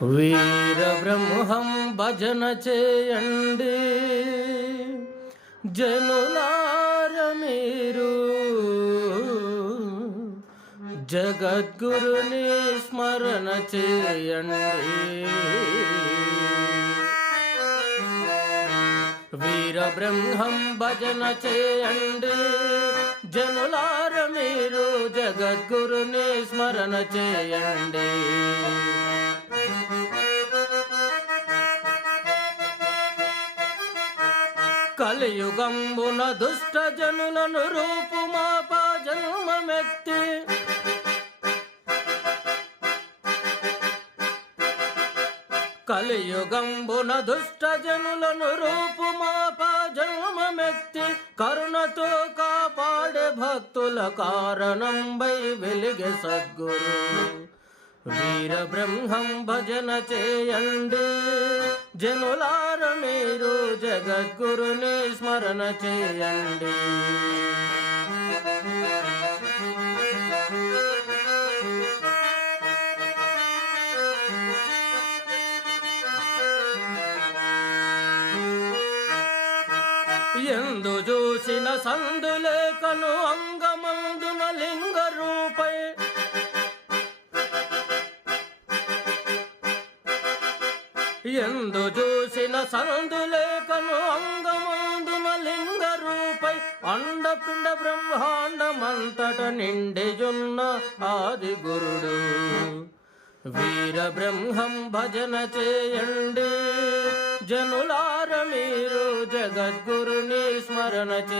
వీర బ్రహ్మం భజన చేయండి జనులార మీరు, జగద్గురుని స్మరణ చేయండి. వీర బ్రహ్మం భజన చేయండి జనులార మీరు, జగద్గురుని స్మరణ చేయండి. కలియుగంబున దుష్ట జనులను రూపుమాప జన్మమెత్తి, కలియుగంబున దుష్ట జనులను రూపుమాప జన్మమెత్తి, కరుణతో కాపాడే భక్తుల కారణంబై వెలిగే సద్గురు. వీర బ్రహ్మం భజన చేయండి జనులార మీరు, జగద్గురుని స్మరణ చేయండి. ఎందు చూసిన సందులేకను అంగమందున లింగ రూపై, ఎందు చూసిన సందులేకను అంగమందున లింగ రూపై, అండపిండ బ్రహ్మాండమంతట నిండియున్న ఆది గురుడు. వీర బ్రహ్మం భజన చేయండి జనులార మీరు, జగద్గురుని స్మరణ చేయండి.